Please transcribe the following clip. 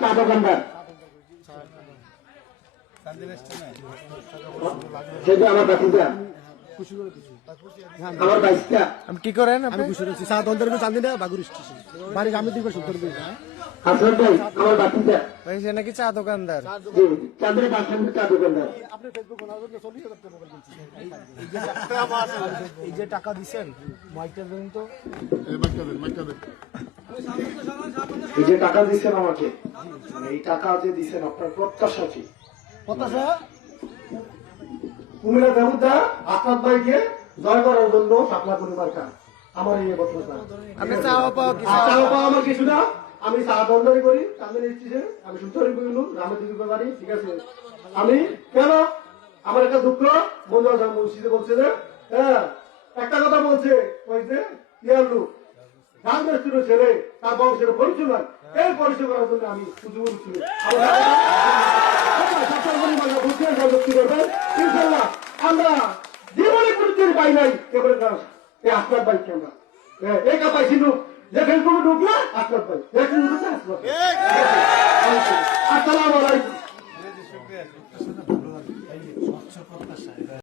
চা দোকানদার সেটা আমার বাকিটা আমার বাইকটা আপনি কি করেন? আমি চা দোকানদার চান্দি না বাগুর স্টেশন বাড়ি আমি দিবে সত্তর হাসন ভাই আমার বাকিটা ভাই সে নাকি চা দোকানদার। চাঁদের বাসনের চা দোকানদার। এই যে টাকা দিচ্ছেন মাইকটা দেন তো, এই যে টাকা দিচ্ছেন আমাকে, এই টাকা যে দিচ্ছেন আপনার প্রত্যাশা কি? প্রত্যাশা কুমিল্লা দেবুদা আসাদ ভাইকে জয় করার জন্য সাপলা পরিবার কাজ আমার এই বক্তব্য। আপনি চাওয়া পাওয়া কি? চাওয়া পাওয়া আমার কিছু না, আমি চা দন্ডারি করি, চাঁদের স্টেশনে আমি সুতরাং করিল রামের দিদি বাড়ি, ঠিক আছে। আমি কেন আমার একটা দুঃখ বন্ধু মসজিদে বলছে যে হ্যাঁ একটা কথা বলছে ওই যে ইয়ার লোক ধান ছিল ছেলে তার বংশের পরিচয় নয়, এই পরিচয় করার জন্য আমি সুযোগ ছিল ইনশাল্লাহ আমরা জীবনে পরিচয় পাই নাই এবারে এই আপনার বাইককে আমরা একা পাইছিল যে ফেসবুকে ঢুকলে আপনার ভাই আসসালামু আলাইকুম।